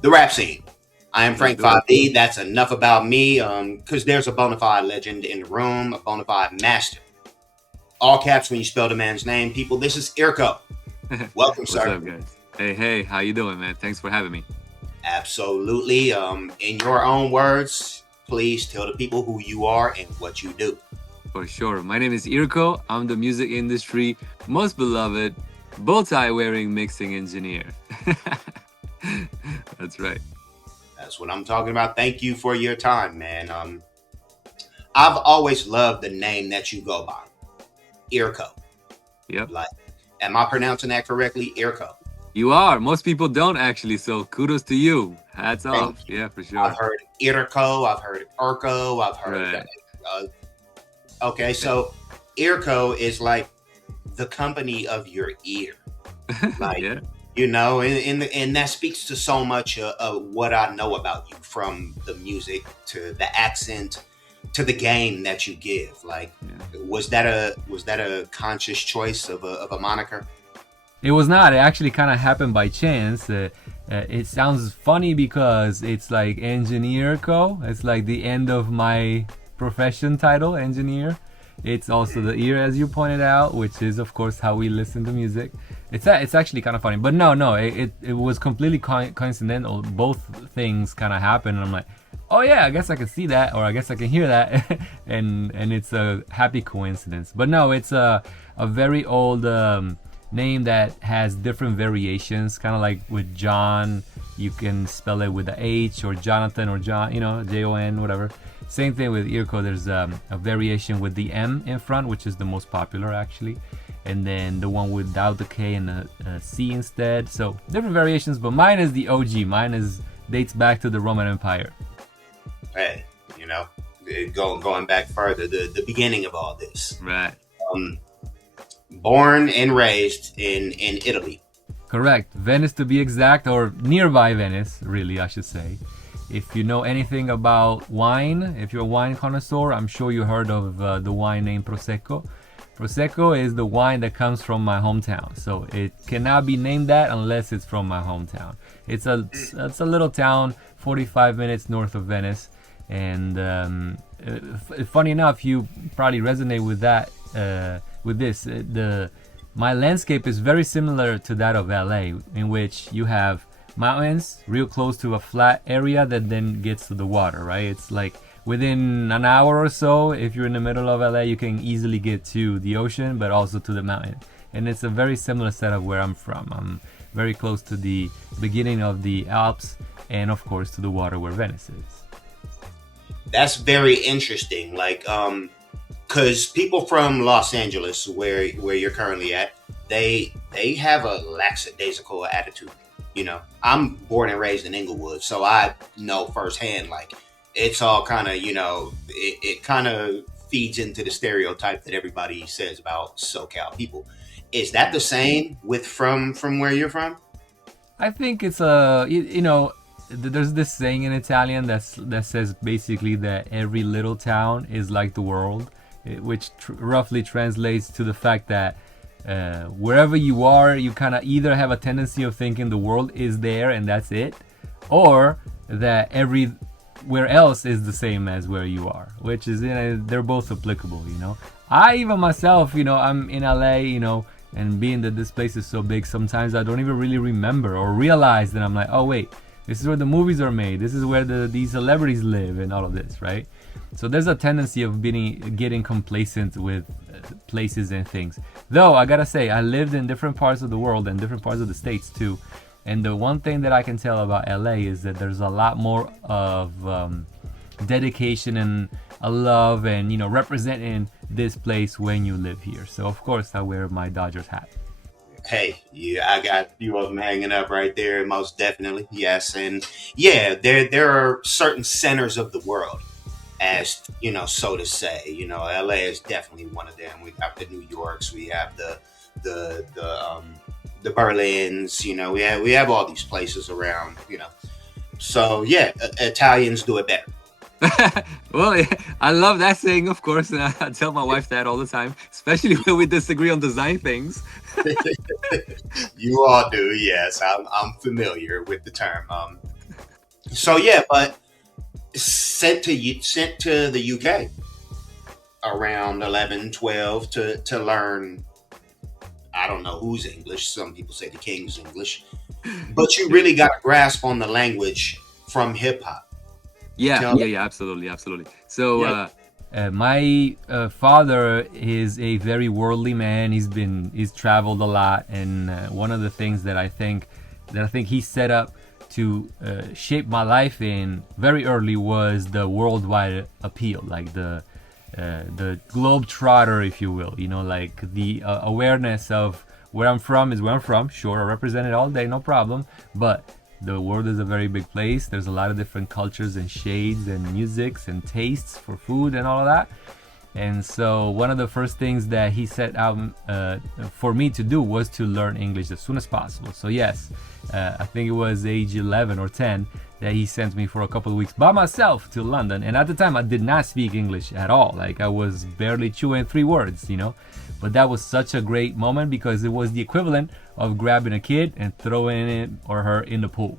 the rap scene. I am Let's Frank do it. 5D. That's enough about me. Because there's a bona fide legend in the room, a bona fide master. All caps when you spell the man's name. People, this is Irko. Welcome, What's sir. up, guys? Hey, hey, how you doing, man? Thanks for having me. Absolutely. In your own words, please tell the people who you are and what you do. For sure. My name is Irko. I'm the music industry most beloved bow tie wearing mixing engineer. That's right. That's what I'm talking about. Thank you for your time, man. I've always loved the name that you go by, Irko. Yep. Like, am I pronouncing that correctly? Irko. You are. Most people don't actually, so kudos to you. Hats Thank off. you. Yeah, for I've sure. heard Irko. I've heard Urko. I've heard. Right. Uh, okay, Yeah. so Irko is like the company of your ear. Like, Yeah. and that speaks to so much of what I know about you, from the music to the accent to the game that you give. Like, Yeah. was that a conscious choice of a moniker? It was not. It actually kind of happened by chance. It sounds funny because it's like engineer co. It's like the end of my profession title, engineer. It's also the ear, as you pointed out, which is of course how we listen to music. It's actually kind of funny, but no, it was completely coincidental. Both things kind of happened, and I'm like, oh yeah, I guess I can see that, or I guess I can hear that, and it's a happy coincidence. But no, it's a very old name that has different variations, kind of like with John, you can spell it with the H, or Jonathan, or John, Jon, whatever. Same thing with Irko. There's a variation with the M in front, which is the most popular actually, and then the one without the K and the C instead. So different variations, but mine is the OG. Mine is dates back to the Roman Empire. Hey, you know, going back further, the beginning of all this. Right. Um, Born and raised in Italy. Correct. Venice to be exact, or nearby Venice, really, I should say. If you know anything about wine, if you're a wine connoisseur, I'm sure you heard of the wine named Prosecco. Prosecco is the wine that comes from my hometown, so it cannot be named that unless it's from my hometown. It's a little town, 45 minutes north of Venice, and funny enough, you probably resonate with that. With this, the my landscape is very similar to that of LA, in which you have mountains real close to a flat area that then gets to the water, right? It's like within an hour or so, if you're in the middle of LA, you can easily get to the ocean, but also to the mountain. And it's a very similar setup where I'm from. I'm very close to the beginning of the Alps, and of course to the water where Venice is. That's very interesting. Like, because people from Los Angeles, where you're currently at, they have a lackadaisical attitude. I'm born and raised in Inglewood, so I know firsthand. Like, it's all kind of, it kind of feeds into the stereotype that everybody says about SoCal people. Is that the same with from where you're from? I think it's a there's this saying in Italian that says basically that every little town is like the world, which roughly translates to the fact that wherever you are, you kind of either have a tendency of thinking the world is there and that's it, or that everywhere else is the same as where you are, which is, they're both applicable. I even myself, I'm in LA, and being that this place is so big, sometimes I don't even really remember or realize that I'm like, oh wait, this is where the movies are made, this is where these celebrities live, and all of this, right? So there's a tendency of getting complacent with places and things. Though I gotta say, I lived in different parts of the world and different parts of the states too, and the one thing that I can tell about LA is that there's a lot more of dedication and a love, and representing this place when you live here. So of course I wear my Dodgers hat. Hey, yeah, I got you of them hanging up right there, most definitely. Yes, and yeah, there are certain centers of the world, Yeah. as so to say. LA is definitely one of them. We have the New Yorks, we have the Berlins. We have all these places around. So yeah, Italians do it better. Well, yeah, I love that saying, of course. And I tell my wife that all the time, especially when we disagree on design things. You all do, yes. I'm familiar with the term. So yeah, but sent to the UK around 11, 12 to learn. I don't know who's English. Some people say the king's English, but you really got a grasp on the language from hip hop. Yeah, Tell yeah, yeah, absolutely, absolutely. So, yeah, My father is a very worldly man. He's traveled a lot, and one of the things that I think he set up to shape my life in very early was the worldwide appeal, like the globe trotter, if you will. Like the awareness of where I'm from is where I'm from. Sure, I represent it all day, no problem. But the world is a very big place. There's a lot of different cultures and shades and musics and tastes for food and all of that. And so one of the first things that he set out for me to do was to learn English as soon as possible. So yes, I think it was age 11 or 10 that he sent me for a couple of weeks by myself to London. And at the time, I did not speak English at all. Like I was barely chewing 3 words. But that was such a great moment because it was the equivalent of grabbing a kid and throwing it or her in the pool.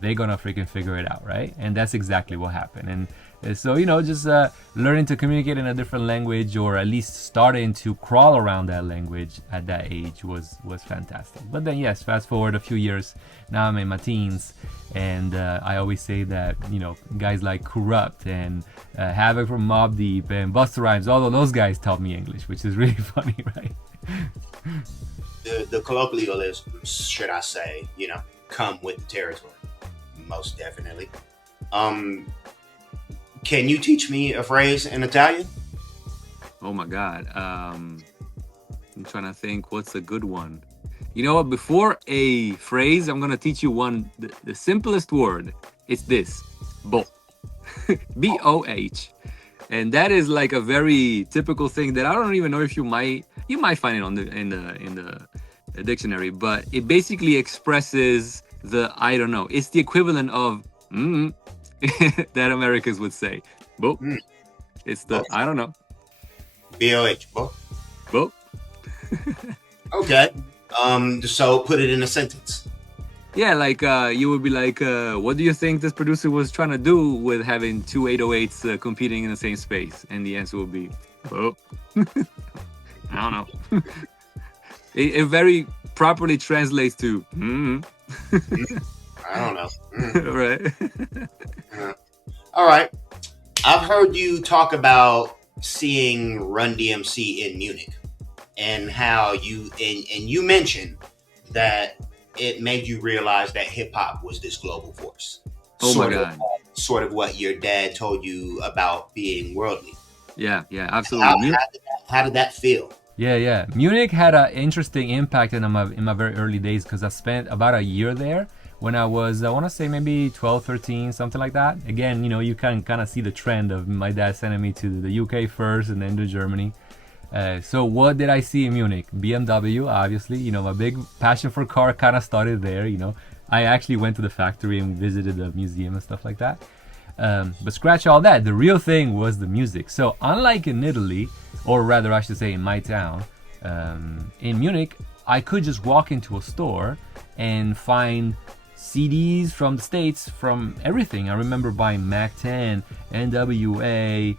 They're gonna freaking figure it out, right? And that's exactly what happened. And so just learning to communicate in a different language, or at least starting to crawl around that language at that age, was fantastic. But then yes, fast forward a few years, now I'm in my teens, and I always say that guys like Corrupt and Havoc from Mobb Deep and Busta Rhymes, all of those guys taught me English, which is really funny, right? the colloquialisms, should I say, come with the territory, most definitely. Um, can you teach me a phrase in Italian? oh my God. I'm trying to think what's a good one. You know what? Before a phrase, I'm gonna teach you one. The simplest word. It's this: bo, boh, and that is like a very typical thing that I don't even know if you might find it on the dictionary, but it basically expresses the I don't know. It's the equivalent of that Americans would say. Bo. Mm, It's the I don't know. BOH. Bo. Bo. Okay. So put it in a sentence. Yeah, like you would be like, what do you think this producer was trying to do with having two 808s competing in the same space? And the answer would be, oh, I don't know. It very properly translates to, I don't know. right? Uh, all right. I've heard you talk about seeing Run DMC in Munich, and how you mentioned that it made you realize that hip hop was this global force. Oh my Sort of, God. sort of what your dad told you about being worldly. Yeah, How, absolutely. how, did, how did that feel? Yeah. Munich had an interesting impact in my very early days because I spent about a year there when I was, I want to say maybe 12, 13, something like that. Again, you can kind of see the trend of my dad sending me to the UK first and then to Germany. So what did I see in Munich? BMW, obviously. My big passion for car kind of started there. I actually went to the factory and visited the museum and stuff like that. But scratch all that. The real thing was the music. So unlike in Italy, or rather I should say in my town, in Munich, I could just walk into a store and find CDs from the States from everything. I remember buying Mac 10, NWA,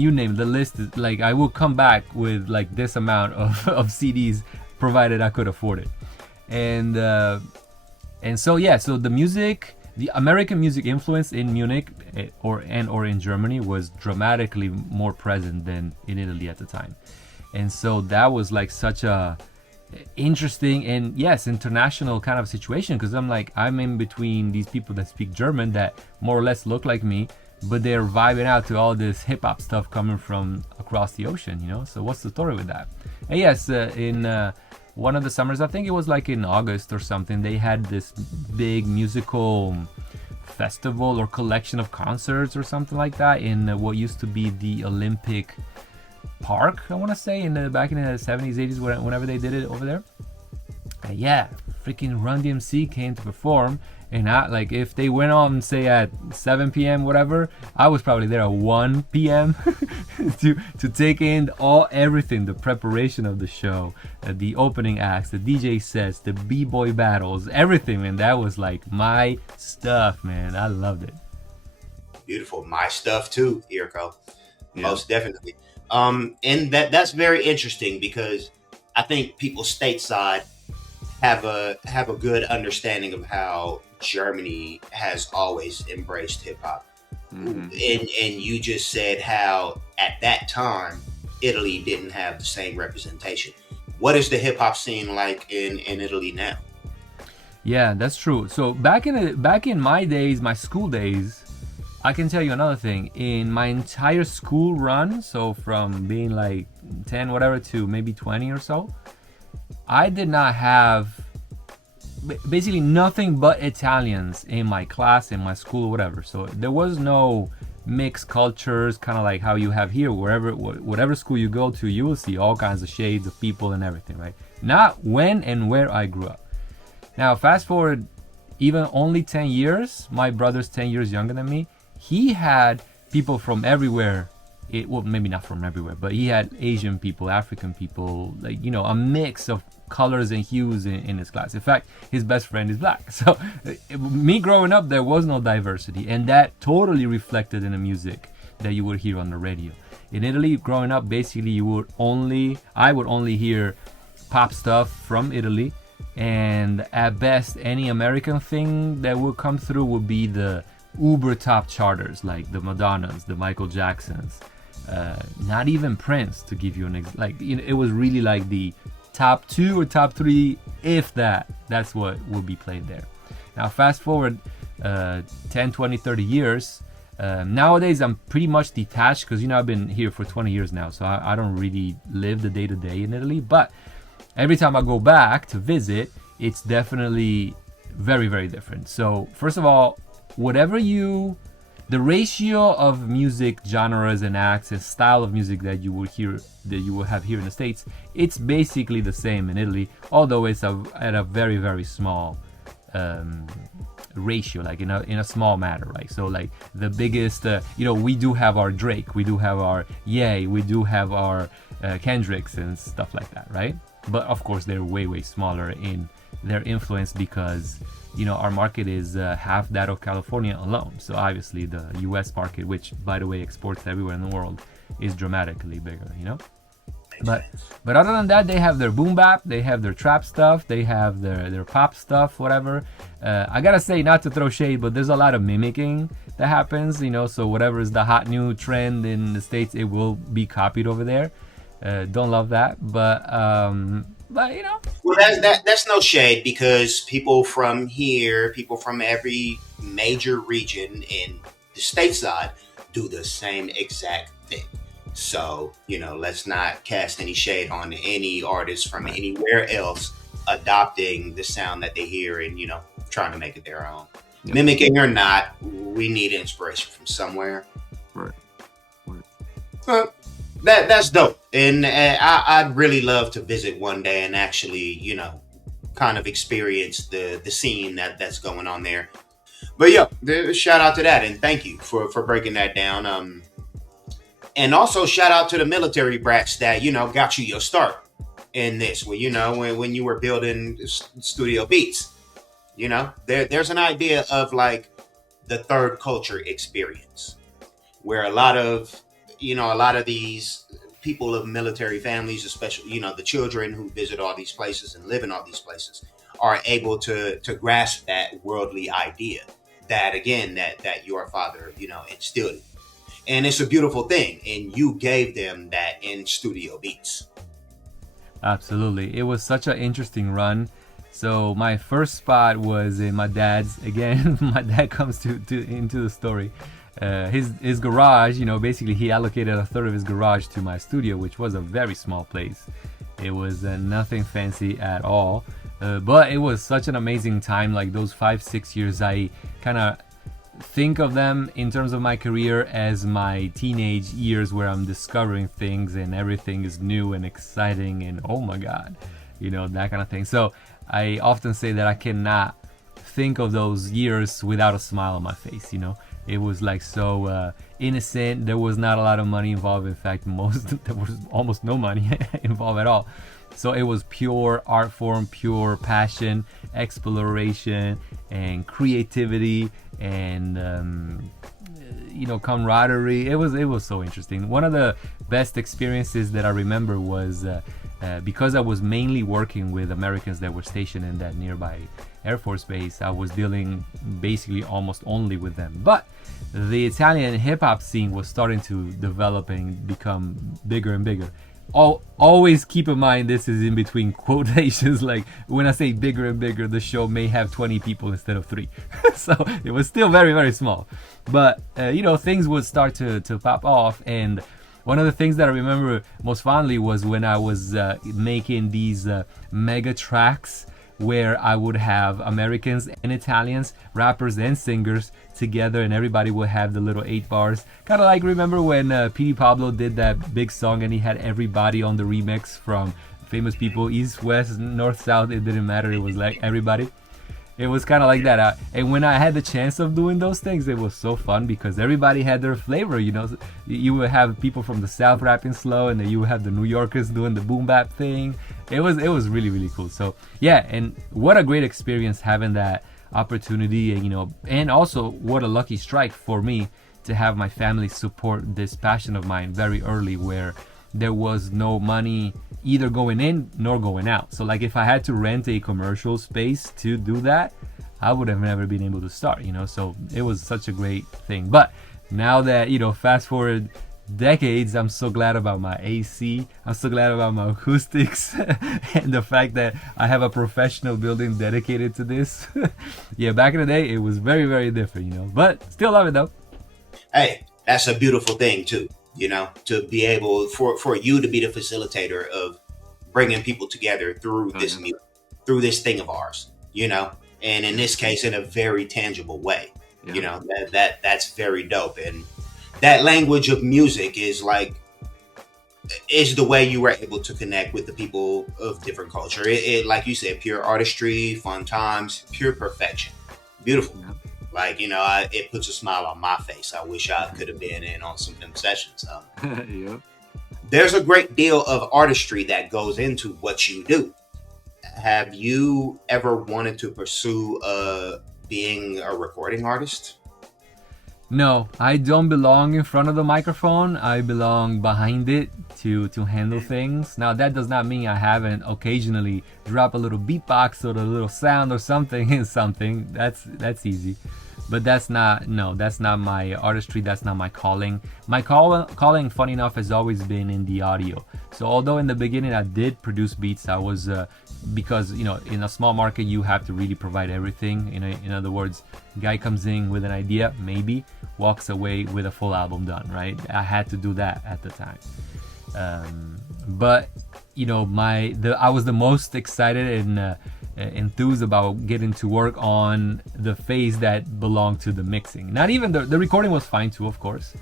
you name it, the list is like, I will come back with like this amount of CDs provided I could afford it. And so yeah, so the music, the American music influence in Munich or in Germany was dramatically more present than in Italy at the time. And so that was like such a interesting and yes, international kind of situation, because I'm in between these people that speak German that more or less look like me, but they're vibing out to all this hip hop stuff coming from across the ocean. So what's the story with that? And yes, in one of the summers, I think it was like in August or something, they had this big musical festival or collection of concerts or something like that in what used to be the Olympic Park, I want to say, back in the 70s, 80s, whenever they did it over there. Yeah, freaking Run DMC came to perform, and I, like, if they went on say at 7 p.m. whatever, I was probably there at 1 p.m. to take in everything, the preparation of the show, the opening acts, the DJ sets, the b-boy battles, everything, man. That was like my stuff, man. I loved it. Beautiful. My stuff too, Irko. Yeah. Most definitely. And that's very interesting because I think people stateside have a good understanding of how Germany has always embraced hip hop. Mm-hmm. And you just said how at that time Italy didn't have the same representation. What is the hip hop scene like in Italy now? Yeah, that's true. So back in my days, my school days, I can tell you another thing. In my entire school run, so from being like 10 whatever to maybe 20 or so, I did not have basically nothing but Italians in my class, in my school, whatever. So there was no mixed cultures, kind of like how you have here. Whatever school you go to, you will see all kinds of shades of people and everything, right? Not when and where I grew up. Now, fast forward even only 10 years, my brother's 10 years younger than me. He had people from everywhere. Well, maybe not from everywhere, but he had Asian people, African people, like, you know, a mix of colors and hues in his class. In fact, his best friend is black. So me growing up, there was no diversity, and that totally reflected in the music that you would hear on the radio. In Italy, growing up, basically I would only hear pop stuff from Italy, and at best any American thing that would come through would be the uber top charters, like the Madonnas, the Michael Jacksons, not even Prince, to give you it was really like the top 2 or top 3, if that's what will be played there. Now fast forward 10, 20, 30 years, nowadays I'm pretty much detached because, you know, I've been here for 20 years now, so I don't really live the day-to-day in Italy, but every time I go back to visit, it's definitely very, very different. So first of all, the ratio of music genres and acts and style of music that you will have here in the States, it's basically the same in Italy, although it's at a very, very small ratio, like in a small matter, right? So like the biggest, we do have our Drake, we do have our Ye, we do have our Kendricks and stuff like that, right? But of course they're way, way smaller in their influence because, you know, our market is half that of California alone. So obviously the US market, which by the way exports everywhere in the world, is dramatically bigger, you know? But other than that, they have their boom bap, they have their trap stuff, they have their pop stuff, whatever. I gotta say, not to throw shade, but there's a lot of mimicking that happens, you know, so whatever is the hot new trend in the States, it will be copied over there. Don't love that, but you know. Well, that's no shade because people from here, people from every major region in the stateside do the same exact thing. So, you know, let's not cast any shade on any artists from anywhere else adopting the sound that they hear and, you know, trying to make it their own. Yep. Mimicking or not, we need inspiration from somewhere. Right. That's dope. And I'd really love to visit one day and actually, you know, kind of experience the scene that's going on there. But yeah, shout out to that. And thank you for breaking that down. And also shout out to the military brats that, you know, got you your start in this. Well, you know, when you were building studio beats, you know, there's an idea of like the third culture experience where a lot of these people of military families, especially, you know, the children who visit all these places and live in all these places, are able to grasp that worldly idea that, again, that your father, you know, instilled in. And it's a beautiful thing. And you gave them that in studio beats. Absolutely. It was such an interesting run. So my first spot was in my dad's, again, my dad comes into the story. His garage, you know, basically he allocated a third of his garage to my studio, which was a very small place. It was nothing fancy at all, but it was such an amazing time. Like those 5-6 years, I kind of think of them in terms of my career as my teenage years where I'm discovering things and everything is new and exciting and oh my god, you know, that kind of thing. So I often say that I cannot think of those years without a smile on my face. It was like so innocent. There was not a lot of money involved. In fact, there was almost no money involved at all. So it was pure art form, pure passion, exploration, and creativity, and camaraderie. It was so interesting. One of the best experiences that I remember was because I was mainly working with Americans that were stationed in that nearby Air Force base. I was dealing basically almost only with them. But the Italian hip-hop scene was starting to develop and become bigger and bigger. Always keep in mind, this is in between quotations. Like when I say bigger and bigger, the show may have 20 people instead of 3. So it was still very, very small. But things would start to pop off. And one of the things that I remember most fondly was when I was making these mega tracks where I would have Americans and Italians, rappers and singers together, and everybody would have the little 8 bars. Kind of like, remember when P.D. Pablo did that big song and he had everybody on the remix, from famous people, east, west, north, south, it didn't matter. It was like everybody. It was kind of like that. And when I had the chance of doing those things, it was so fun because everybody had their flavor. You would have people from the South rapping slow, and then you would have the New Yorkers doing the boom bap thing. It was really, really cool. So yeah, and what a great experience having that opportunity, and also what a lucky strike for me to have my family support this passion of mine very early, where there was no money either going in nor going out. So like if I had to rent a commercial space to do that, I would have never been able to start, so it was such a great thing. But now that, fast forward decades, I'm so glad about my AC, I'm so glad about my acoustics, and the fact that I have a professional building dedicated to this. Yeah, back in the day, it was very, very different, but still love it though. Hey, that's a beautiful thing too. To be able for you to be the facilitator of bringing people together through this music, through this thing of ours, and in this case, in a very tangible way, that's very dope. And that language of music is the way you were able to connect with the people of different culture. It like you said, pure artistry, fun times, pure perfection, beautiful. Yeah. It puts a smile on my face. I wish I could have been in on some of them sessions. Yep. There's a great deal of artistry that goes into what you do. Have you ever wanted to pursue being a recording artist? No, I don't belong in front of the microphone. I belong behind it to handle things. Now, that does not mean I haven't occasionally drop a little beatbox or a little sound or something in something. That's easy. But that's not my artistry. That's not my calling. My calling, funny enough, has always been in the audio. So although in the beginning I did produce beats, I was because in a small market you have to really provide everything. In other words, guy comes in with an idea, maybe walks away with a full album done. Right? I had to do that at the time. But I was the most excited and enthused about getting to work on the phase that belonged to the mixing. Not even the recording was fine too, of course,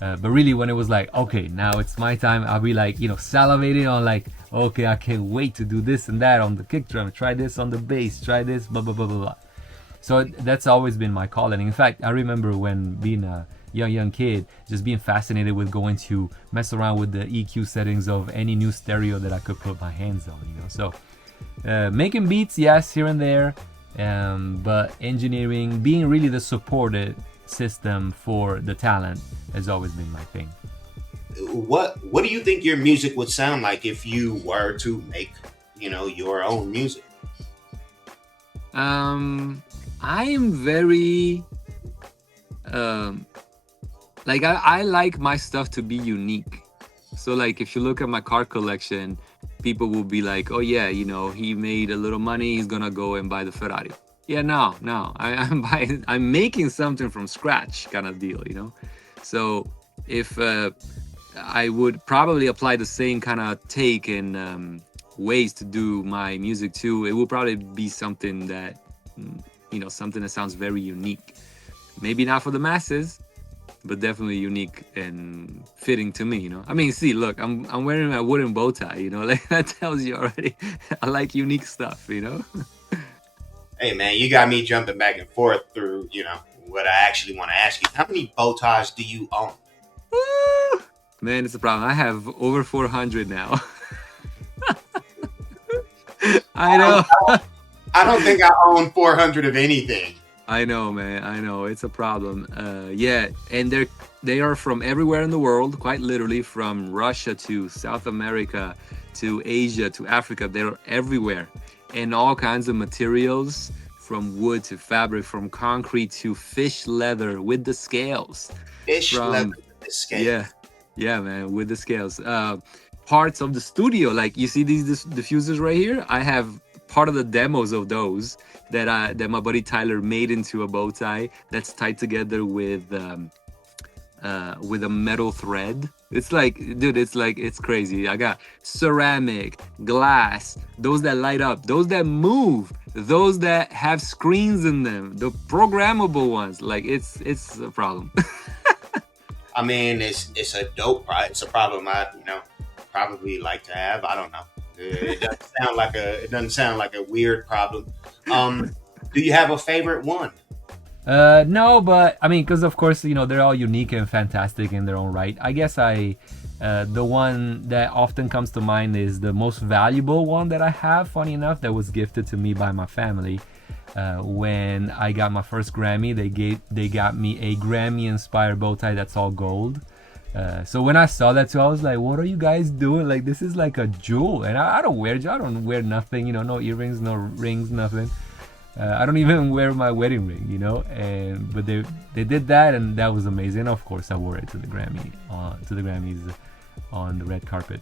but really when it was like, okay, now it's my time, I'll be like, salivating on like, okay, I can't wait to do this and that on the kick drum, try this on the bass, try this, blah blah blah blah blah. So that's always been my calling. In fact, I remember when being a young kid, just being fascinated with going to mess around with the EQ settings of any new stereo that I could put my hands on, So making beats, yes, here and there, but engineering, being really the supported system for the talent has always been my thing. What do you think your music would sound like if you were to make, your own music? I am very I like my stuff to be unique. So like if you look at my car collection, people will be like, oh yeah, he made a little money, he's gonna go and buy the Ferrari. Yeah, no, I'm making something from scratch kind of deal, So if I would probably apply the same kind of take and ways to do my music too, it will probably be something that, something that sounds very unique. Maybe not for the masses, but definitely unique and fitting to me. I mean, see, look, I'm wearing a wooden bow tie. Like that tells you already. I like unique stuff. Hey man, you got me jumping back and forth through, what I actually want to ask you. How many bow ties do you own? Woo! Man, it's a problem. I have over 400 now. I know. I don't think I own 400 of anything. I know, man. I know it's a problem. Yeah, and they are from everywhere in the world, quite literally, from Russia to South America to Asia to Africa. They're everywhere, and all kinds of materials, from wood to fabric, from concrete to fish leather with the scales. Fish leather with the scales. Yeah, man, with the scales. Parts of the studio, like you see these diffusers right here. I have part of the demos of those that my buddy Tyler made into a bow tie that's tied together with a metal thread. It's like, dude, it's crazy. I got ceramic, glass, those that light up, those that move, those that have screens in them, the programmable ones. Like it's a problem. I mean, it's a dope, right? It's a problem I probably like to have. I don't know. It doesn't sound like a weird problem. Do you have a favorite one? No, but I mean, because of course, they're all unique and fantastic in their own right. I guess the one that often comes to mind is the most valuable one that I have, funny enough, that was gifted to me by my family. When I got my first Grammy, they got me a Grammy-inspired bow tie that's all gold. So when I saw that too, I was like, what are you guys doing? Like, this is like a jewel. And I don't wear nothing, no earrings, no rings, nothing. I don't even wear my wedding ring, but they did that, and that was amazing. Of course, I wore it to the Grammys on the red carpet.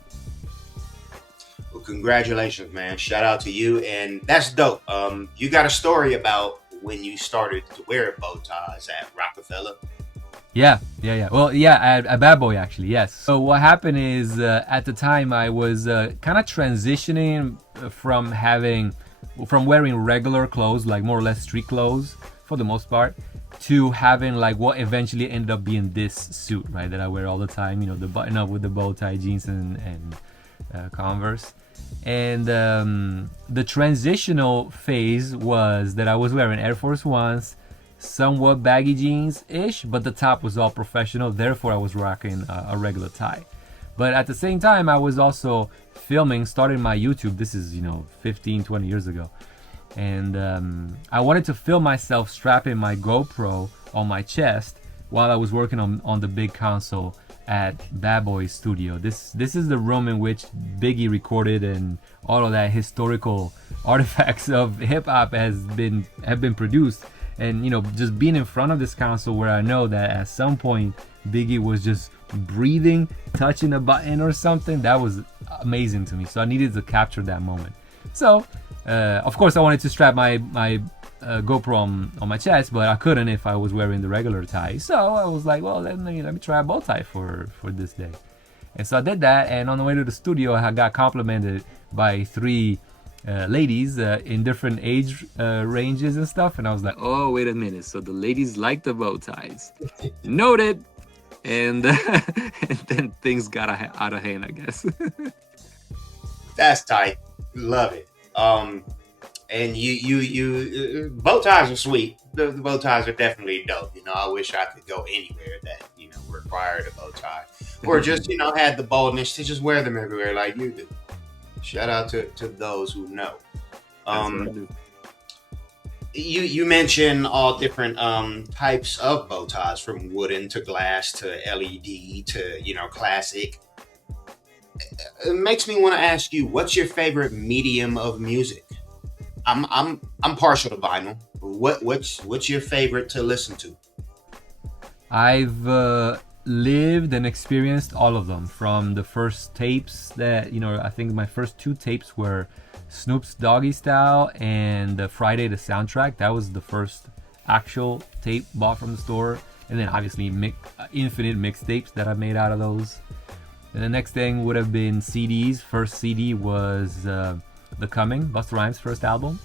Well, congratulations, man. Shout out to you, and that's dope. You got a story about when you started to wear bow ties at Rockefeller? Yeah. Well, yeah, at Bad Boy, actually, yes. So what happened is, at the time, I was kind of transitioning from wearing regular clothes, like more or less street clothes for the most part, to having like what eventually ended up being this suit, right, that I wear all the time, the button up with the bow tie, jeans and Converse. And the transitional phase was that I was wearing Air Force Ones, somewhat baggy jeans-ish, but the top was all professional, therefore I was rocking a regular tie. But at the same time, I was also starting my YouTube. This is 15-20 years ago, and I wanted to film myself strapping my GoPro on my chest while I was working on the big console at Bad Boy's studio. This is the room in which Biggie recorded, and all of that historical artifacts of hip-hop have been produced. And just being in front of this console, where I know that at some point Biggie was just breathing, touching a button or something, that was amazing to me. So I needed to capture that moment. So of course I wanted to strap my GoPro on my chest, but I couldn't if I was wearing the regular tie. So I was like, well, let me try a bow tie for this day. And so I did that, and on the way to the studio, I got complimented by 3 ladies in different age ranges and stuff, and I was like, oh, wait a minute, so the ladies like the bow ties. Noted. And then things got out of hand, I guess. That's tight. Love it. And you bow ties are sweet. The bow ties are definitely dope. I wish I could go anywhere that required a bow tie, or just had the boldness to just wear them everywhere like you do. Shout out to those who know. You mentioned all different types of bow ties, from wooden to glass to LED to classic. It makes me want to ask you, what's your favorite medium of music? I'm partial to vinyl. What's your favorite to listen to? I've lived and experienced all of them, from the first tapes that I think my first 2 tapes were Snoop's Doggy Style and the Friday the Soundtrack. That was the first actual tape bought from the store, and then obviously infinite mixtapes that I made out of those. And the next thing would have been CDs. First CD was The Coming, Busta Rhymes' first album.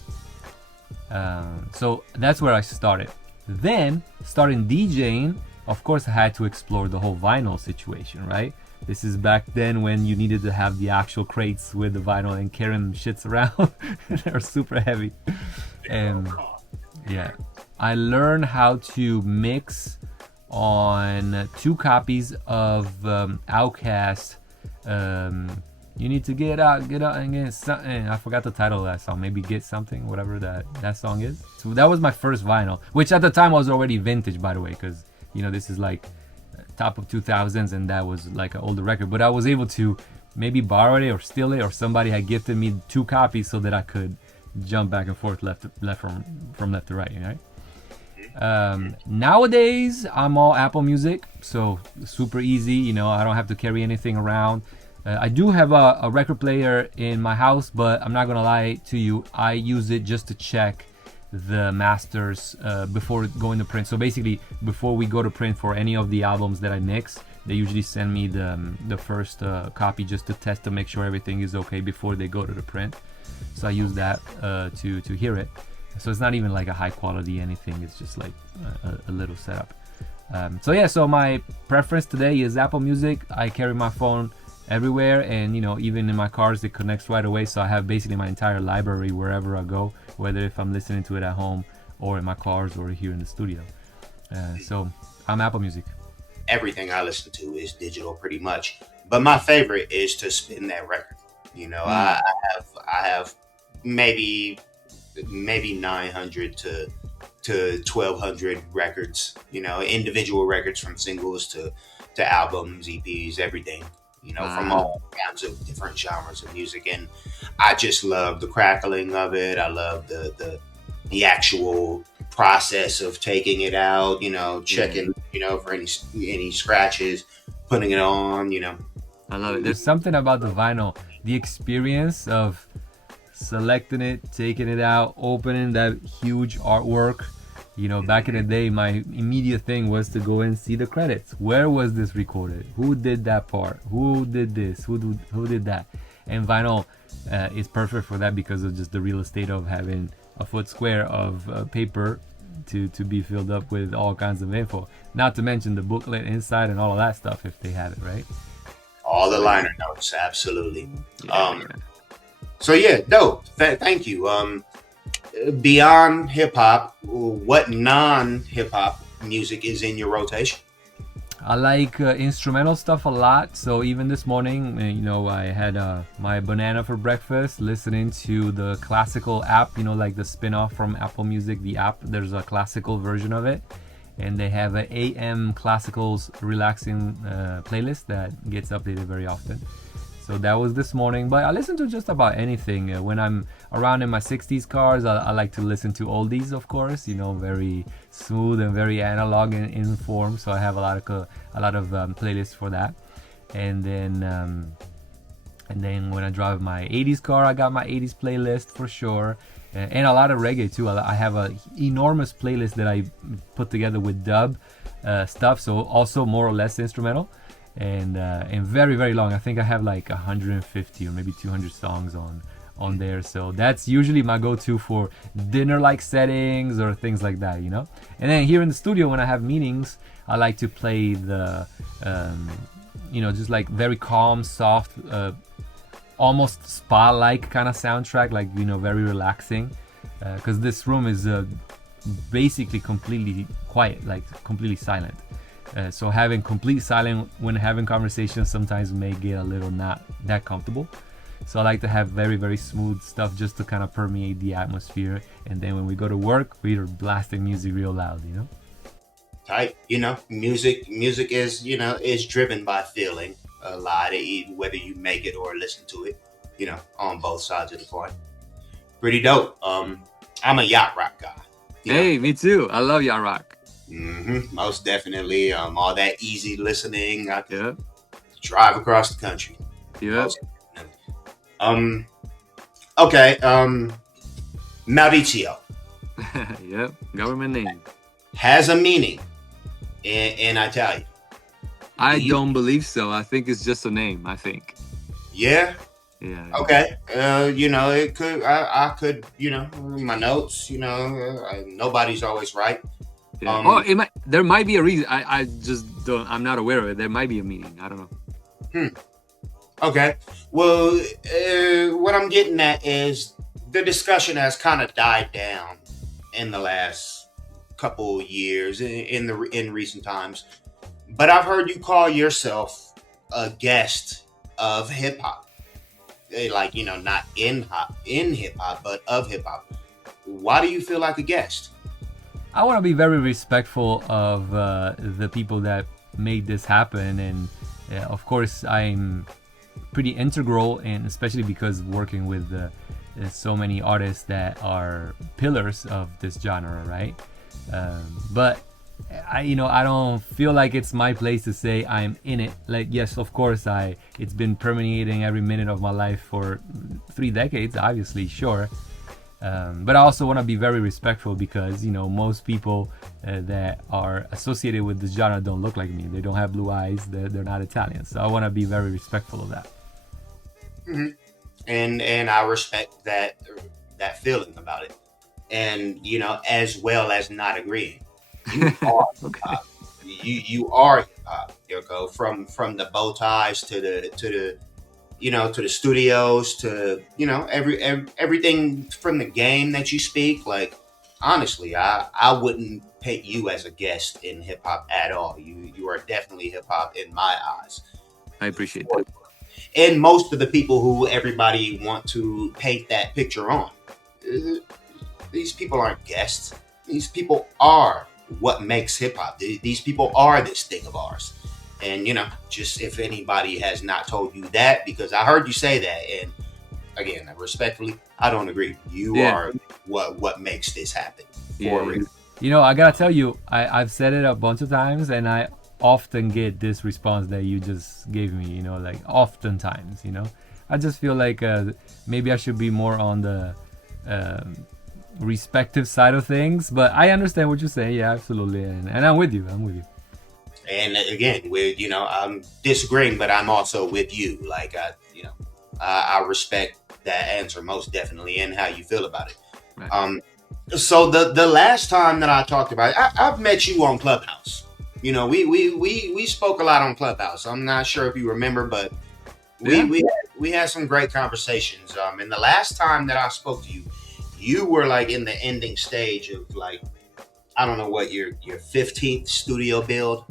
So that's where I started. Then starting DJing, of course I had to explore the whole vinyl situation, right? This is back then when you needed to have the actual crates with the vinyl and carrying shits around. They're super heavy. And yeah, I learned how to mix on 2 copies of Outkast. You need to get out and get something. I forgot the title of that song. Maybe Get Something, whatever that song is. So that was my first vinyl, which at the time was already vintage, by the way, because this is like top of 2000s, and that was like an older record. But I was able to maybe borrow it or steal it, or somebody had gifted me 2 copies so that I could jump back and forth left from left to right, right? Nowadays I'm all Apple Music, so super easy. I don't have to carry anything around. I do have a record player in my house, but I'm not gonna lie to you, I use it just to check the masters before going to print. So basically, before we go to print for any of the albums that I mix, they usually send me the first copy just to test to make sure everything is okay before they go to the print. So I use that to hear it. So it's not even like a high quality anything, it's just like a little setup. So my preference today is Apple Music. I carry my phone everywhere, and even in my cars it connects right away, so I have basically my entire library wherever I go, whether if I'm listening to it at home or in my cars or here in the studio. So I'm Apple Music. Everything I listen to is digital pretty much, but my favorite is to spin that record. I have maybe 900 to 1200 records, individual records, from singles to albums, EPs, everything, from all kinds of different genres of music. And I just love the crackling of it. I love the actual process of taking it out, checking, for any scratches, putting it on, I love it. There's something about the vinyl, the experience of selecting it, taking it out, opening that huge artwork. Back in the day, my immediate thing was to go and see the credits. Where was this recorded? Who did that part? Who did this? Who did that? And vinyl is perfect for that because of just the real estate of having a foot square of paper to be filled up with all kinds of info. Not to mention the booklet inside and all of that stuff if they have it, right? All the liner notes, absolutely. So yeah, dope. Thank you. Beyond hip hop, what non-hip hop music is in your rotation? I like instrumental stuff a lot. So even this morning, I had my banana for breakfast, listening to the classical app, like the spin-off from Apple Music, the app. There's a classical version of it, and they have an AM classicals relaxing playlist that gets updated very often. So that was this morning, but I listen to just about anything. When I'm around in my 60s cars, I like to listen to oldies, of course, very smooth and very analog in form. So I have a lot of playlists for that. And then when I drive my 80s car, I got my 80s playlist for sure. And a lot of reggae too. I have an enormous playlist that I put together with dub stuff, so also more or less instrumental. And very, very long. I think I have like 150 or maybe 200 songs on there. So that's usually my go-to for dinner-like settings or things like that, And then here in the studio, when I have meetings, I like to play the, just like very calm, soft, almost spa-like kind of soundtrack, like, very relaxing. Because this room is basically completely quiet, like completely silent. So having complete silence when having conversations sometimes may get a little not that comfortable. So I like to have very, very smooth stuff just to kind of permeate the atmosphere. And then when we go to work, we are blasting music real loud, Tight. Music is, is driven by feeling a lot, whether you make it or listen to it, on both sides of the coin. Pretty dope. I'm a yacht rock guy. Hey, me too. I love yacht rock. Most definitely. All that easy listening. I can drive across the country. Yeah. Okay. Mauricio. Yep. Government name. Has a meaning in Italian. I don't believe so. I think it's just a name. I think. Yeah. Yeah. Okay. It could. I could. My notes. Nobody's always right. Yeah. Oh, there might be a reason. I just don't. I'm not aware of it. There might be a meaning. I don't know. Okay. Well, what I'm getting at is the discussion has kind of died down in the last couple years in recent times. But I've heard you call yourself a guest of hip hop, like not in hip hop, but of hip hop. Why do you feel like a guest? I want to be very respectful of the people that made this happen, and of course I'm pretty integral, and especially because working with so many artists that are pillars of this genre, right? But I don't feel like it's my place to say I'm in it. Like, yes, of course, it's been permeating every minute of my life for 3 decades, obviously, sure. But I also want to be very respectful because most people that are associated with this genre don't look like me. They don't have blue eyes. They're not Italian. So I want to be very respectful of that. Mm-hmm. And I respect that feeling about it, and as well as not agreeing. You are hip hop. You are hip hop, Irko. From the bow ties to the to the studios to everything from the game that you speak. Like, honestly, I wouldn't paint you as a guest in hip hop at all. You are definitely hip hop in my eyes. I appreciate that. And most of the people who everybody want to paint that picture on, these people aren't guests. These people are what makes hip hop. These people are this thing of ours. And just if anybody has not told you that, because I heard you say that, and again, respectfully, I don't agree. You are what makes this happen for a reason. I gotta tell you, I've said it a bunch of times, and I often get this response that you just gave me. Like oftentimes. I just feel like maybe I should be more on the respective side of things, but I understand what you're saying. Yeah, absolutely, and I'm with you. And again, I'm disagreeing, but I'm also with you. Like, I respect that answer most definitely, and how you feel about it. Right. So the last time that I talked about it, I've met you on Clubhouse. We spoke a lot on Clubhouse. I'm not sure if you remember, but we had some great conversations. And the last time that I spoke to you, you were like in the ending stage of, like, I don't know what your 15th studio build.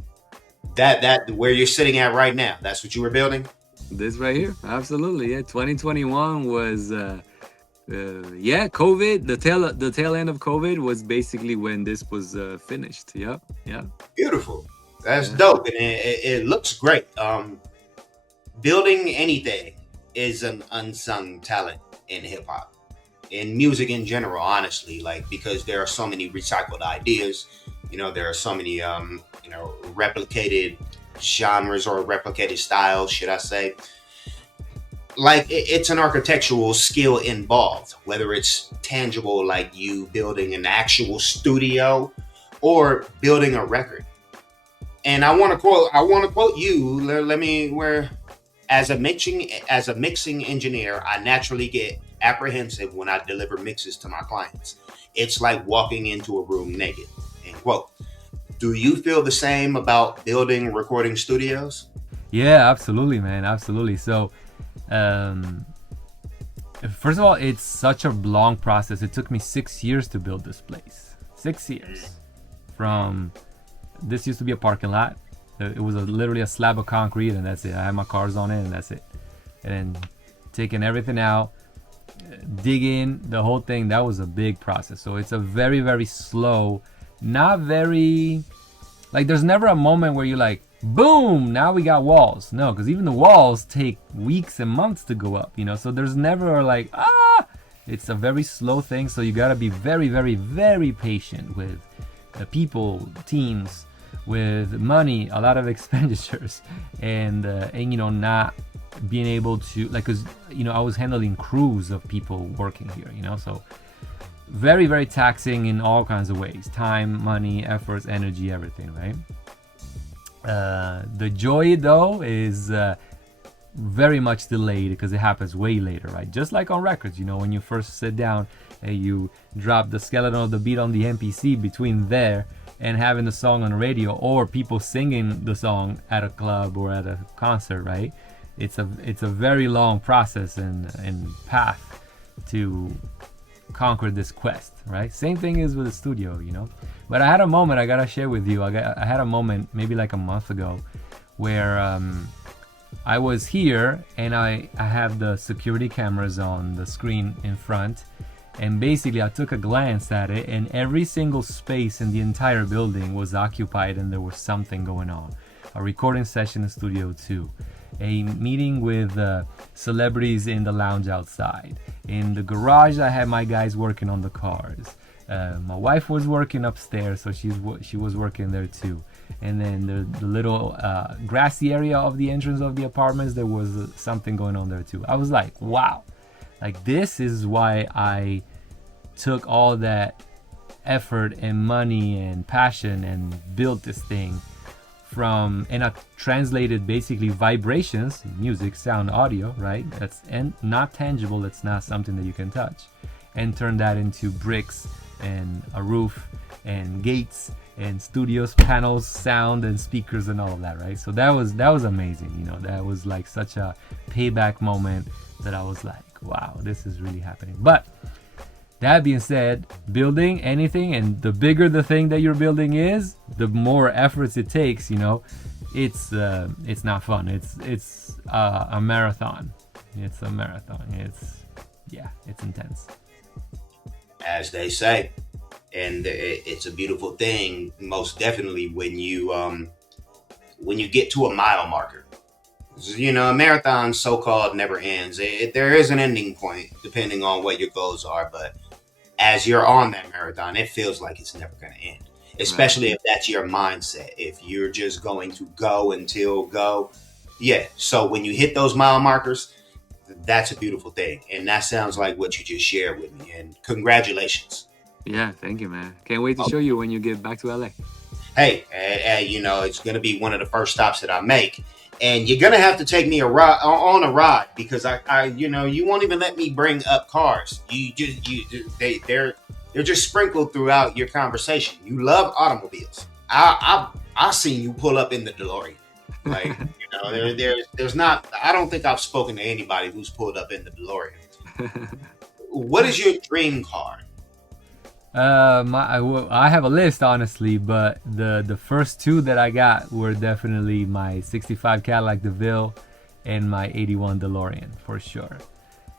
That where you're sitting at right now, that's what you were building? This right here, absolutely. Yeah, 2021 was COVID. The tail end of COVID was basically when this was finished. Yeah. Beautiful. That's dope, and it looks great. Building anything is an unsung talent in hip hop, in music in general, honestly. Like, because there are so many recycled ideas. There are so many replicated genres, or replicated styles, should I say. Like, it's an architectural skill involved, whether it's tangible, like you building an actual studio or building a record. And I want to quote you. As a mixing engineer, I naturally get apprehensive when I deliver mixes to my clients. It's like walking into a room naked. End quote. Do you feel the same about building recording studios? Yeah, absolutely, man. Absolutely. So, first of all, it's such a long process. It took me 6 years to build this place. 6 years. This used to be a parking lot. It was literally a slab of concrete, and that's it. I had my cars on it, and that's it. And then taking everything out, digging the whole thing, that was a big process. So it's a very, very slow, not very, like, there's never a moment where you're like, boom, now we got walls. No, because even the walls take weeks and months to go up, so there's never like, it's a very slow thing. So you got to be very, very, very patient with people, teams, with money, a lot of expenditures, and not being able to, like, because I was handling crews of people working here, so very, very taxing in all kinds of ways: time, money, efforts, energy, everything, right? The joy, though, is very much delayed because it happens way later, right? Just like on records, when you first sit down and you drop the skeleton of the beat on the MPC, between there and having the song on the radio, or people singing the song at a club or at a concert, right? It's a very long process and path to conquer this quest, right? Same thing is with the studio, you know. But I had a moment I gotta share with you. I had a moment maybe like a month ago where I was here and I have the security cameras on the screen in front, and basically I took a glance at it, and every single space in the entire building was occupied and there was something going on. A recording session in Studio 2, a meeting with celebrities in the lounge outside. In the garage I had my guys working on the cars. My wife was working upstairs, so she was working there too. And then the little grassy area of the entrance of the apartments, there was something going on there too. I was like, wow, like this is why I took all that effort and money and passion and built this thing from, and I translated basically vibrations, music, sound, audio, right? That's not tangible, that's not something that you can touch, and turned that into bricks and a roof and gates and studios, panels, sound and speakers and all of that, right? So that was amazing, you know. That was like such a payback moment that I was like, wow, this is really happening. But that being said, building anything, and the bigger the thing that you're building is, the more efforts it takes, you know. It's not fun. It's a marathon. It's a marathon. It's intense, as they say. And it's a beautiful thing, most definitely, when you get to a mile marker. You know, a marathon, so-called, never ends. There is an ending point, depending on what your goals are. But as you're on that marathon, it feels like it's never going to end. Especially if that's your mindset. If you're just going to go until go. Yeah. So when you hit those mile markers, that's a beautiful thing. And that sounds like what you just shared with me. And congratulations. Yeah, thank you, man. Can't wait to show you when you get back to LA. Hey, you know, it's going to be one of the first stops that I make. And you're going to have to take me on a ride, because I you know, you won't even let me bring up cars. They're just sprinkled throughout your conversation. You love automobiles. I seen you pull up in the DeLorean. Like, you know, there's not, I don't think I've spoken to anybody who's pulled up in the DeLorean. What is your dream car? I have a list, honestly, but the first two that I got were definitely my 65 Cadillac DeVille and my 81 DeLorean, for sure.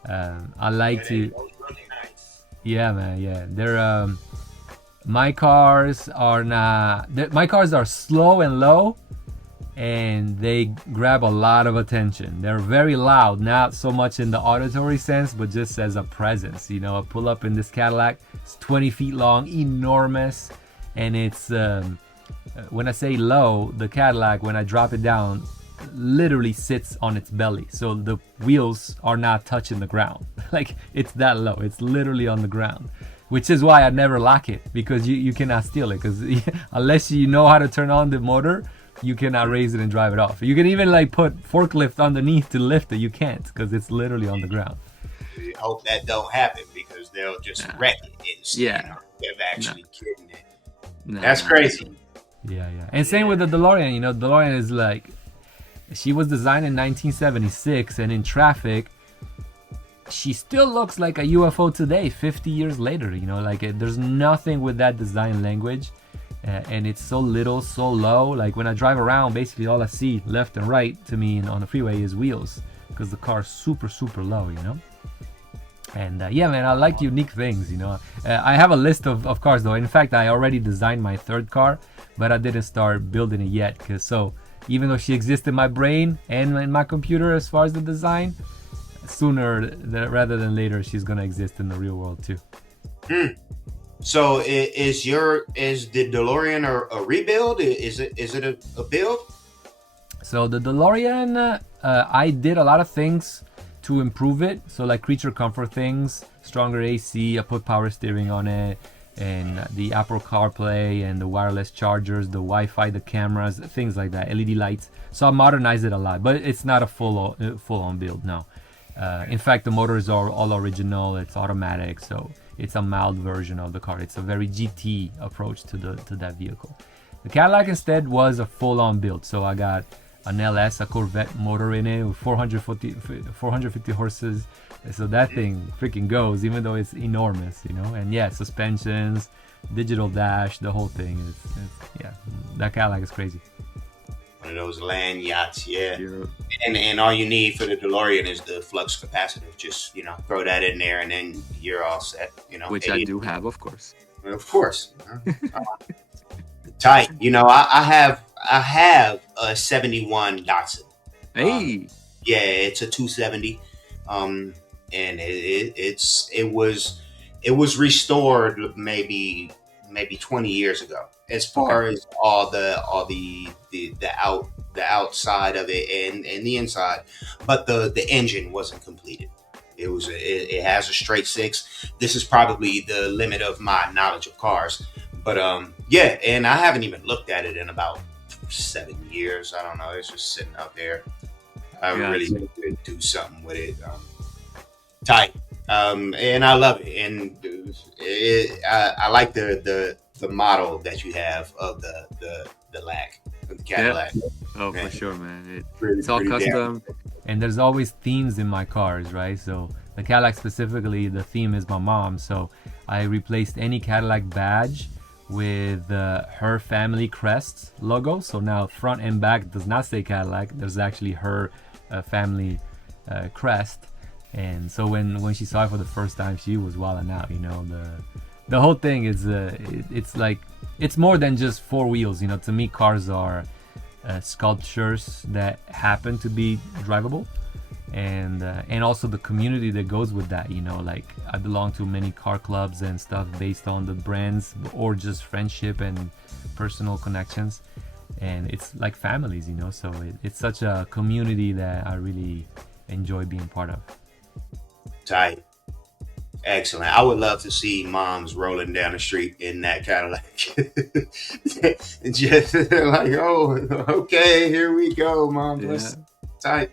I like to... Really nice. Yeah, man, yeah. They're my cars are not... My cars are slow and low, and they grab a lot of attention. They're very loud, not so much in the auditory sense, but just as a presence. You know, I pull up in this Cadillac, it's 20 feet long, enormous, and it's, when I say low, the Cadillac, when I drop it down, literally sits on its belly. So the wheels are not touching the ground. Like, it's that low, it's literally on the ground. Which is why I never lock it, because you cannot steal it, because unless you know how to turn on the motor, you cannot raise it and drive it off. You can even like put forklift underneath to lift it. You can't, because it's literally on the ground. I hope that don't happen, because they'll just wreck it instead. Yeah. They're actually kidding it. That's crazy. Yeah. And same with the DeLorean. You know, DeLorean is like, she was designed in 1976, and in traffic, she still looks like a UFO today, 50 years later. You know, like there's nothing with that design language. And it's so little, so low. Like when I drive around, basically all I see left and right to me on the freeway is wheels, because the car's super, super low, you know. And yeah, man, I like unique things, you know. I have a list of cars, though. In fact, I already designed my third car, but I didn't start building it yet. So even though she exists in my brain and in my computer as far as the design, sooner rather than later, she's gonna exist in the real world too. So is the DeLorean a rebuild? Is it a build? So the DeLorean, I did a lot of things to improve it. So like creature comfort things, stronger AC, I put power steering on it, and the Apple CarPlay and the wireless chargers, the Wi-Fi, the cameras, things like that, LED lights. So I modernized it a lot, but it's not a full-on build, no. In fact, the motors are all original. It's automatic, so it's a mild version of the car. It's a very GT approach to that vehicle. The Cadillac instead was a full-on build. So I got an LS, a Corvette motor in it with 450 horses. So that thing freaking goes, even though it's enormous, you know. And yeah, suspensions, digital dash, the whole thing. Yeah, that Cadillac is crazy. One of those land yachts, yeah. Yeah. And all you need for the DeLorean is the flux capacitor. Just, you know, throw that in there and then you're all set, you know. Which I do have, of course. Of course. Tight. You know, I have a 71 Datsun. Hey. Yeah, it's a 270. And it was restored maybe 20 years ago. As far as all the outside of it and the inside, but the engine wasn't completed. It has a straight six. This is probably the limit of my knowledge of cars, but yeah, and I haven't even looked at it in about 7 years. I don't know. It's just sitting out there. I really could do something with it. Tight. And I love it, and I like the model that you have of the Cadillac. Yeah. Oh, man. For sure, man. It's all custom. And there's always themes in my cars, right? So the Cadillac specifically, the theme is my mom. So I replaced any Cadillac badge with her family crest logo. So now front and back does not say Cadillac. There's actually her family crest. And so when she saw it for the first time, she was wilding out. You know, the whole thing is it's like, it's more than just four wheels. You know, to me, cars are sculptures that happen to be drivable, and also the community that goes with that. You know, like I belong to many car clubs and stuff based on the brands or just friendship and personal connections, and it's like families. You know, so it's such a community that I really enjoy being part of. Tight. Excellent. I would love to see moms rolling down the street in that Cadillac. Just like, oh, okay, here we go, mom. Yeah. Let's tight.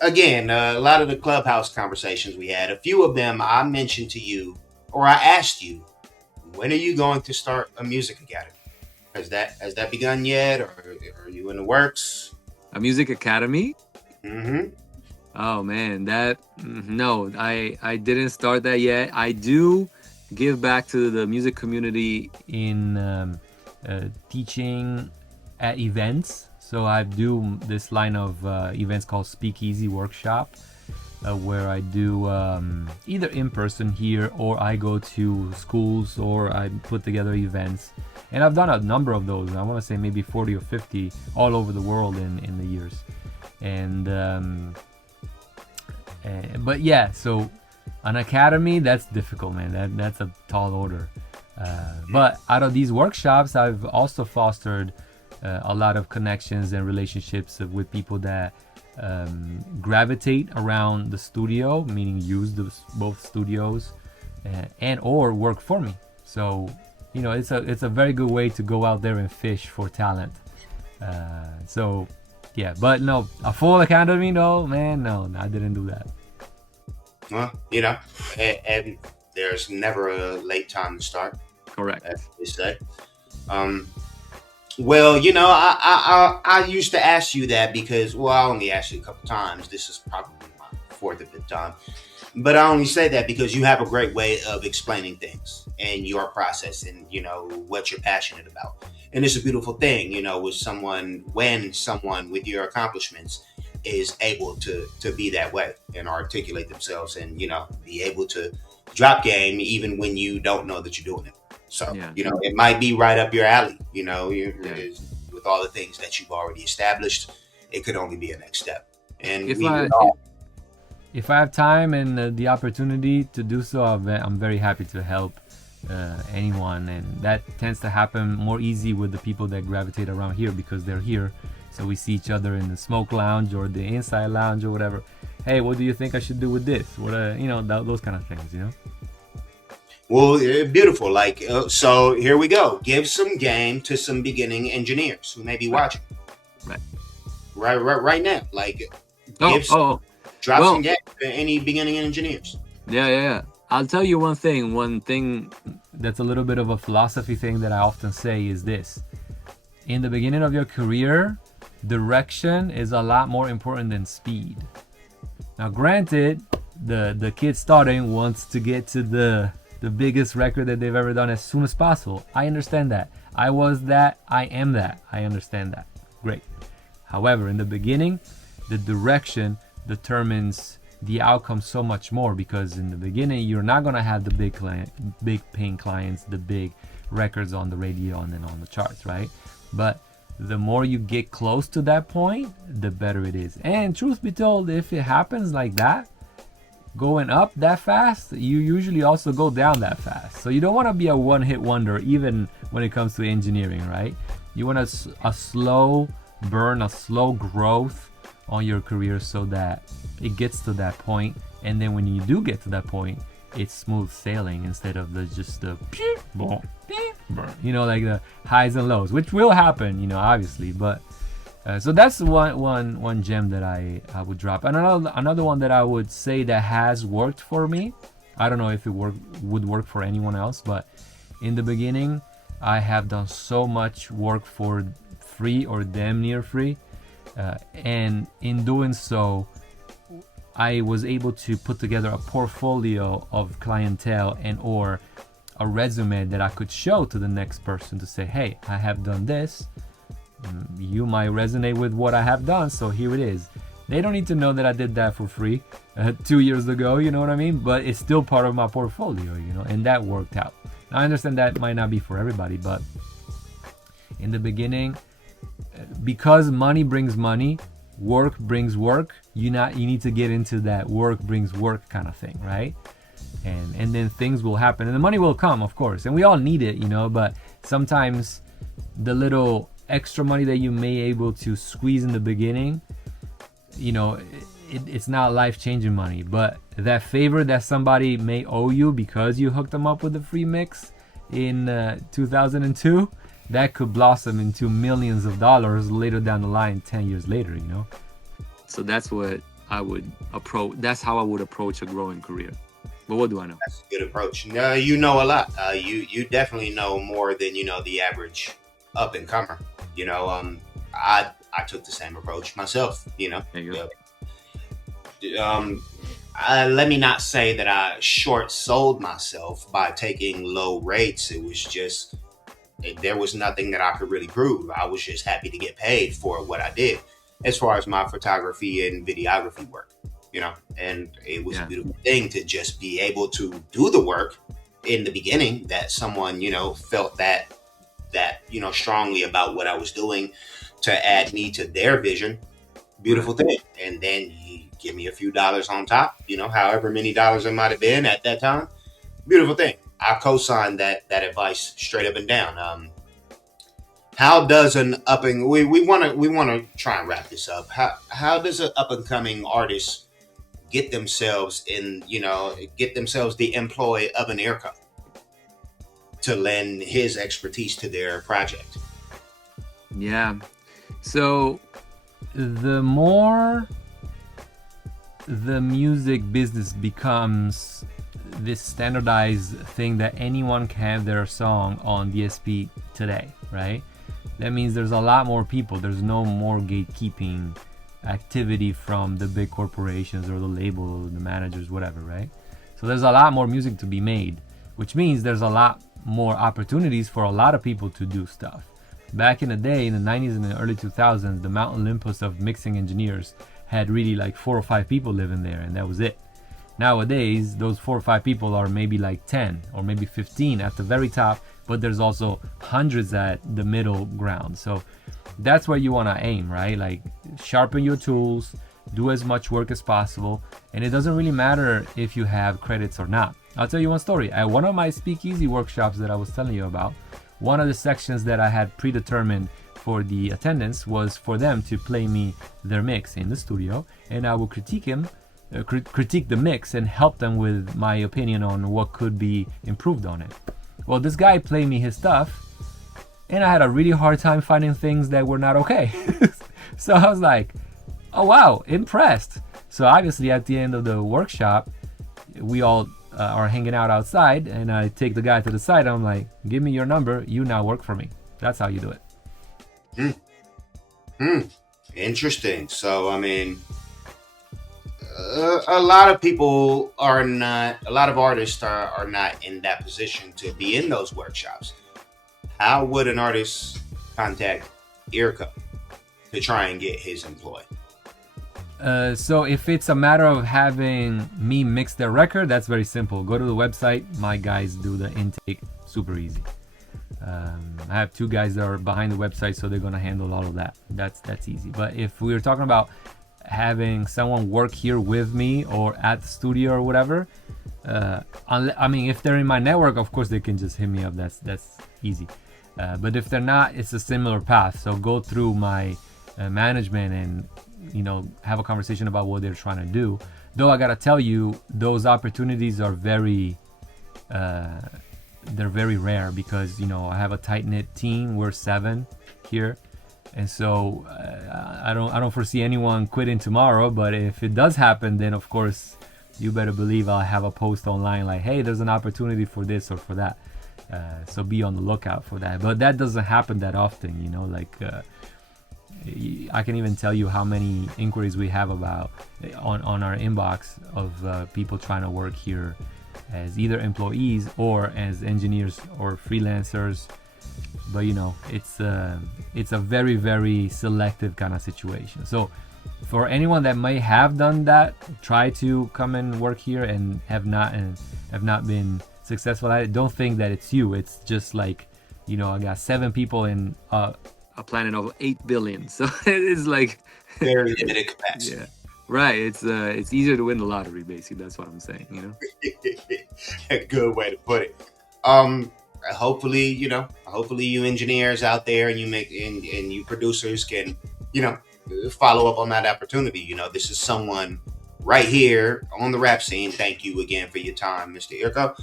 Again, a lot of the clubhouse conversations we had, a few of them I mentioned to you, or I asked you, when are you going to start a music academy? Has that begun yet, or are you in the works? A music academy? Mm-hmm. Oh man, no, I didn't start that yet. I do give back to the music community in teaching at events. So I do this line of events called Speakeasy Workshop, where I do either in person here, or I go to schools, or I put together events. And I've done a number of those. I want to say maybe 40 or 50 all over the world in the years. And but yeah, so an academy, that's difficult, man. That's a tall order. But out of these workshops, I've also fostered a lot of connections and relationships with people that gravitate around the studio, meaning use both studios and or work for me. So, you know, it's a very good way to go out there and fish for talent. So yeah, but no, a full academy, no, man, no, I didn't do that. Well, you know, and there's never a late time to start. correct. As they say. Well, you know, I used to ask you that because, well, I only asked you a couple times. This is probably my fourth or fifth time. But I only say that because you have a great way of explaining things and your process and, you know, what you're passionate about. And it's a beautiful thing, you know, when someone with your accomplishments is able to be that way and articulate themselves and, you know, be able to drop game even when you don't know that you're doing it. So, Yeah. you know, it might be right up your alley, you know, with all the things that you've already established, it could only be a next step. And If I have time and the opportunity to do so, I'm very happy to help anyone, and that tends to happen more easy with the people that gravitate around here because they're here. So we see each other in the smoke lounge or the inside lounge or whatever. Hey, what do you think I should do with this? What you know, those kind of things, you know. Well, beautiful. Like, so here we go. Give some game to some beginning engineers who may be watching. Right now. Like, drop some game to any beginning engineers. Yeah. I'll tell you one thing. One thing. That's a little bit of a philosophy thing that I often say is this. In the beginning of your career, direction is a lot more important than speed. Now, granted, the kid starting wants to get to the biggest record that they've ever done as soon as possible. I understand that. I was that. I am that. I understand that. Great. However, in the beginning, the direction determines the outcome so much more, because in the beginning you're not gonna have the big paying clients, the big records on the radio and then on the charts, right? But the more you get close to that point, the better it is. And truth be told, if it happens like that, going up that fast, you usually also go down that fast. So you don't want to be a one-hit wonder, even when it comes to engineering, right? You want a slow burn, a slow growth on your career so that it gets to that point, and then when you do get to that point, it's smooth sailing instead of just the like the highs and lows, which will happen, obviously. But so that's one gem that I would drop. And another one that I would say that has worked for me. I don't know if it would work for anyone else, but in the beginning, I have done so much work for free or damn near free. And in doing so, I was able to put together a portfolio of clientele and or a resume that I could show to the next person to say, hey, I have done this. You might resonate with what I have done, so here it is. They don't need to know that I did that for free 2 years ago, you know what I mean? But it's still part of my portfolio, and that worked out. Now, I understand that might not be for everybody, but in the beginning, because money brings money, work brings work, you need to get into that work brings work kind of thing, right? And then things will happen and the money will come, of course, and we all need it, but sometimes the little extra money that you may able to squeeze in the beginning, it's not life-changing money, but that favor that somebody may owe you because you hooked them up with a free mix in 2002, that could blossom into millions of dollars later down the line, 10 years later, So that's what I would approach. That's how I would approach a growing career. But what do I know? That's a good approach. No, you know a lot. You definitely know more than the average up and comer. I took the same approach myself. There you go. Let me not say that I short sold myself by taking low rates. It was just there was nothing that I could really prove. I was just happy to get paid for what I did, as far as my photography and videography work. And it was a beautiful thing to just be able to do the work in the beginning that someone, felt that strongly about what I was doing to add me to their vision. Beautiful thing. And then you give me a few dollars on top, however many dollars it might have been at that time. Beautiful thing. I co-signed that advice straight up and down. How does an we want to try and wrap this up. How does an up and coming artist get themselves the employee of an Irko to lend his expertise to their project? Yeah. So the more the music business becomes this standardized thing that anyone can have their song on DSP today, right? That means there's a lot more people. There's no more gatekeeping activity from the big corporations or the label, the managers, whatever, right? So there's a lot more music to be made, which means there's a lot more opportunities for a lot of people to do stuff. Back in the day, in the 90s and the early 2000s, the Mount Olympus of mixing engineers had really like 4 or 5 people living there, and that was it. Nowadays, those 4 or 5 people are maybe like 10 or maybe 15 at the very top, but there's also hundreds at the middle ground. So that's where you want to aim, right? Like sharpen your tools, do as much work as possible, and it doesn't really matter if you have credits or not. I'll tell you one story. At one of my speakeasy workshops that I was telling you about, one of the sections that I had predetermined for the attendance was for them to play me their mix in the studio, and I will critique the mix and help them with my opinion on what could be improved on it. Well, this guy played me his stuff, and I had a really hard time finding things that were not okay. So I was like, oh wow, impressed. So obviously at the end of the workshop, we all are hanging out outside, and I take the guy to the side. I'm like, give me your number. You now work for me. That's how you do it. Interesting. So, I mean, a lot of people are not, a lot of artists are not in that position to be in those workshops. How would an artist contact Irko to try and get his employee? So if it's a matter of having me mix their record, that's very simple. Go to the website. My guys do the intake. Super easy. I have 2 guys that are behind the website, so they're gonna handle all of that. That's easy. But if we were talking about having someone work here with me or at the studio or whatever, I mean, if they're in my network, of course they can just hit me up. That's easy. But if they're not, it's a similar path. So go through my management and have a conversation about what they're trying to do. Though I gotta tell you, those opportunities are very they're very rare because I have a tight-knit team. We're 7 here, and so I don't foresee anyone quitting tomorrow. But if it does happen, then of course you better believe I'll have a post online like, hey, there's an opportunity for this or for that. So be on the lookout for that. But that doesn't happen that often, I can even tell you how many inquiries we have about on our inbox of people trying to work here as either employees or as engineers or freelancers. But it's a very, very selective kind of situation. So for anyone that may have done that, try to come and work here and have not been successful at it, don't think that it's you. It's just like, I got 7 people in a planet of 8 billion. So it's like very limited capacity. Yeah. Right. It's easier to win the lottery, basically. That's what I'm saying, A good way to put it. Hopefully you engineers out there and you producers can, follow up on that opportunity. This is someone right here on the rap scene. Thank you again for your time, Mr. Irko.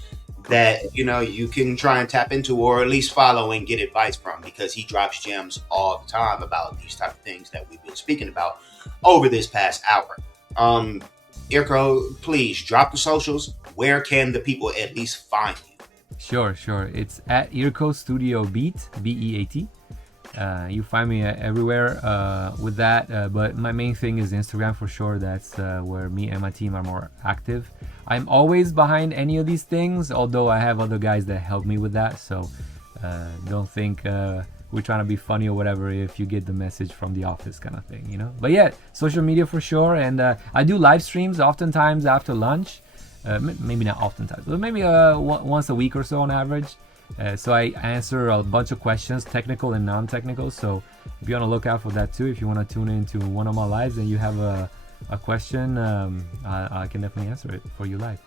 That you can try and tap into, or at least follow and get advice from, because he drops gems all the time about these type of things that we've been speaking about over this past hour. Irko, please drop the socials. Where can the people at least find you? Sure. It's at Irko Studio Beat, BEAT. You find me everywhere with that, but my main thing is Instagram for sure. That's where me and my team are more active. I'm always behind any of these things, although I have other guys that help me with that. So don't think we're trying to be funny or whatever if you get the message from the office kind of thing, But yeah, social media for sure. And I do live streams oftentimes after lunch. Maybe not oftentimes, but maybe once a week or so on average. So I answer a bunch of questions, technical and non-technical. So be on the lookout for that too. If you want to tune into one of my lives and you have a question, I can definitely answer it for you live.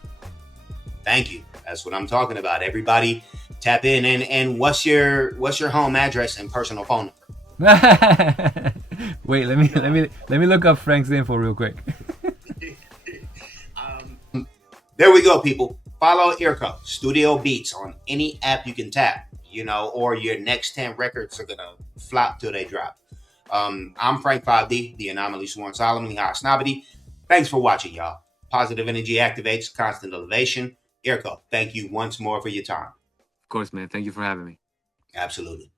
Thank you. That's what I'm talking about. Everybody tap in. And what's your home address and personal phone number? Wait, let me look up Frank's info real quick. There we go, people. Follow Irko Studio Beats on any app you can tap, or your next 10 records are gonna flop till they drop. I'm Frank 5D, the anomaly sworn solemnly high snobbity. Thanks for watching, y'all. Positive energy activates constant elevation. Irko, thank you once more for your time. Of course, man. Thank you for having me. Absolutely.